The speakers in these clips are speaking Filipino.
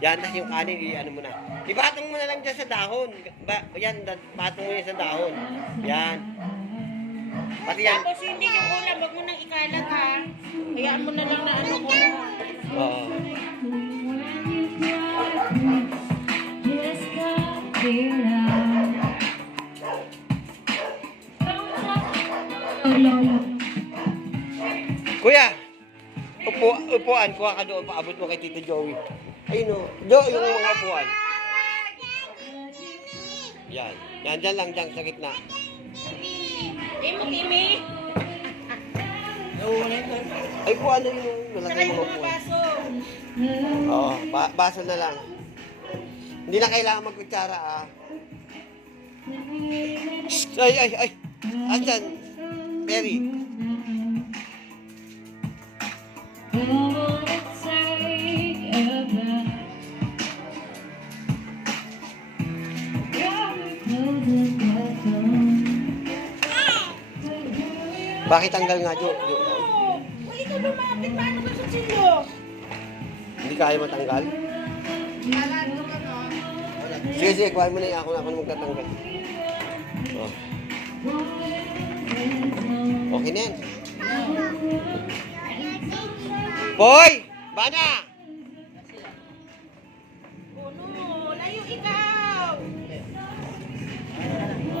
Yan, tapos yung kanin, ano mo na. Ibatong mo na lang dyan sa dahon. Yan, batong mo yan sa dahon. Yan. Pati yan. Tapos hindi yung ulam, wag mo nang ikalat ha. Hayaan mo na lang na ano ko. Oo. Kuya, upuan, kuha ka doon, paabot mo kay Tito Joey. Ayun o, yung mga upuan. Yan, yan, dyan lang, dyan sa gitna. Kimi. Ay, kung ano yung nalagay Saka mga yung mga upuan. baso. Oo, baso na lang. Hindi na kailangan magkutsara, ah. Ay. Asan? Perry. Bakit tanggal nga, Jo? Uy, ikaw lumapit. Paano ka sa silyo? Hindi kaya matanggal? Sige, kuhain mo na yung ako na magtatanggal. Oh. Okay na yan. Boy! Bana! Puno, layo ikaw.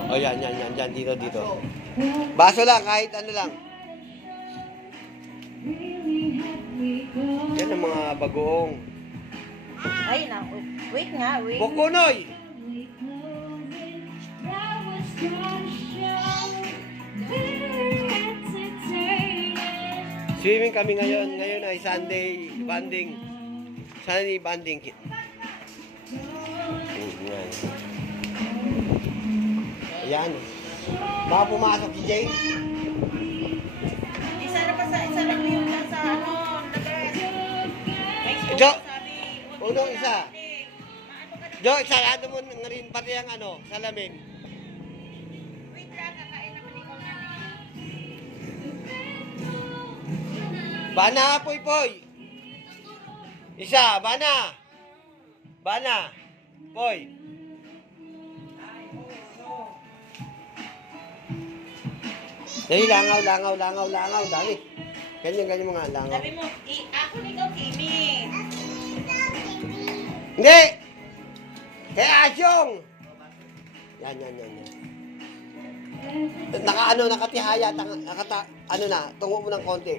Oh, yan, dito. Baso lang, kahit ano lang. Yan ang mga bagoong. Ay, naku. Wait nga, wait. Bukunoy! Swimming kami ngayon. Ngayon ay Sunday banding. Sunday banding. Yan. Ayan. Baka pumasok si Jane. Isa lang yung nasa ano, labas. Jo! Unong isa. Jo, sarado mo nga rin pati ang ano, salamin. Wait lang, kakain naman ikaw na. Bana, poy. Isa, bana. Poy. Dali, langaw. Dami. Ganyan mga langaw. Sabi mo, ako na ikaw, Kimi. Hindi! Kaya Asyong! Yan. Nakatihaya, tungo mo ng konti.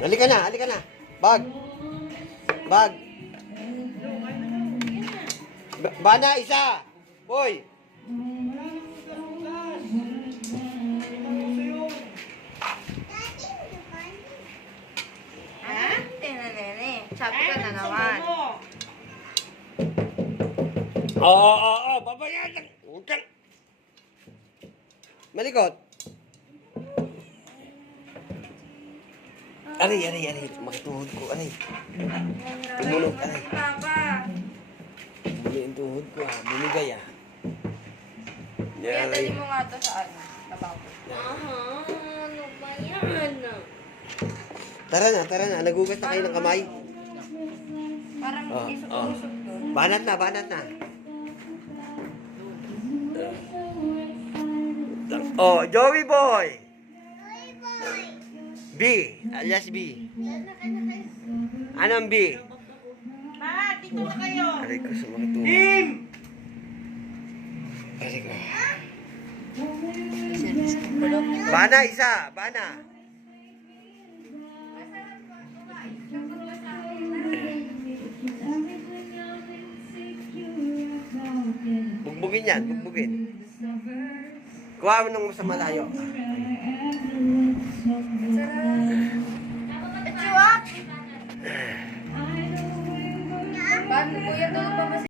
Halika na. Bag. Bana, isa. Boy. Ha? Nene, sabi ka na naman. Oo. Babayaran. Utang. Malikot. Aray. Makituhod ko, aray. Tumunog, aray. Papa. Bumili ang tuhod ko, ah. Bumigay, ah. Kaya dali mo nga to sa ano, tabako. Ano ba yan? Tara na. Nagugas na kayo ng kamay. Parang isok-usok doon. Banat na. Oh, Joey Boy. B, alias B. Anong B? Ma, dito na kayo. Aray ko sa mga tuhod. Aray ko. Bana, isa. Bugbugin yan. Kuha mo nang sa malayo. Paano kuya, tulog pa ba